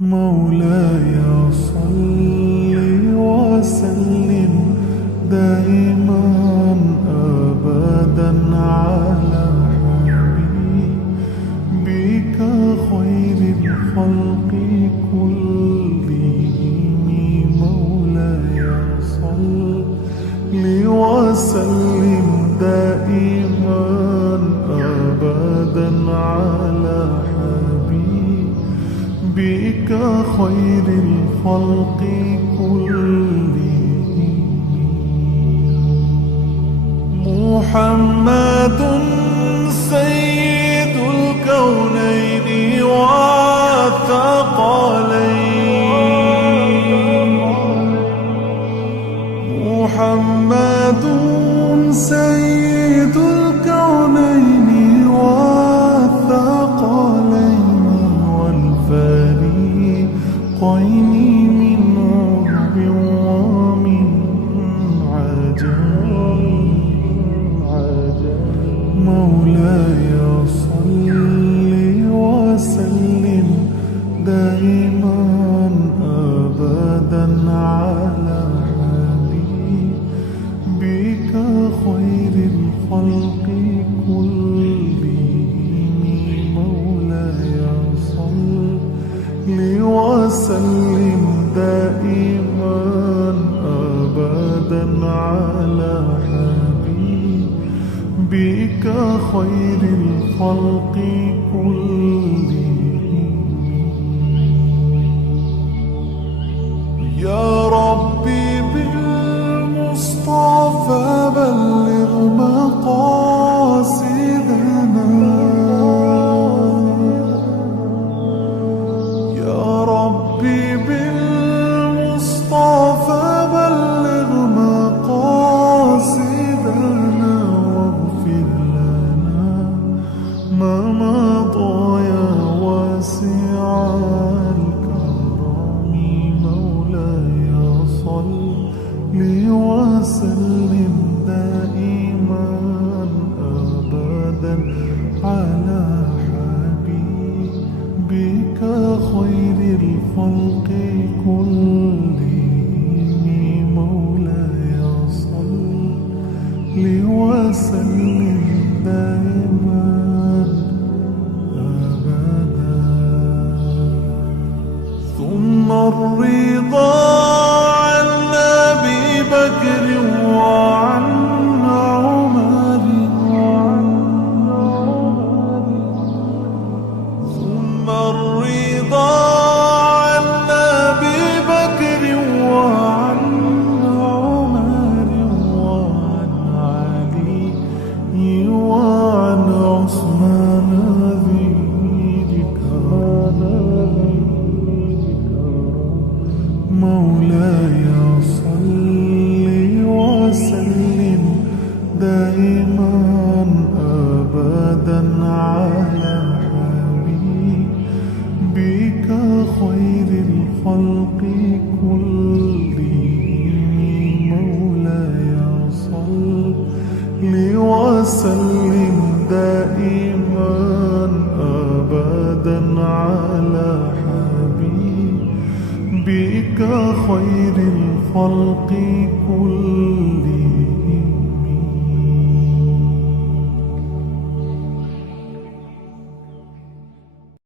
مولاي صل وسلم دائما أبدا على حبيبك خير الخلق كلهم. مولاي صل وسلم دائما أبدا على بك خير الخلق كلهم. محمد سيد الكونين والثقلين. محمد سيد الكونين والثقلين والفريقين من عرب ومن عجم. مولاي صل وسلم دائما أبدا على حبيبك خير الخلق كلهم. مولاي صل وسلم دائما أبدا على حبيبك خير الخلق كلهم. يا ربي بالمصطفى بلغ مقاصدنا. يا ربي بالمصطفى بلغ مقاصدنا واغفر لنا ما مضى يا واسع الكرم. مولاي صل وسلم دائما أبدا على حبيبك خير الخلق كلهم. مولاي صل وسلم دائما أبدا. ثم الرضا عن أبي بكر وعن عمر. ثم الرضا عن أبي بكر وعن عمر وعن علي وعن عثمان ذي الكرم. مولاي صل وسلم دائما أبدا على حبيبك خير الخلق كلهم. مولاي صل وسلم دائما أبدا على حبيبك خير الخلق كلهم.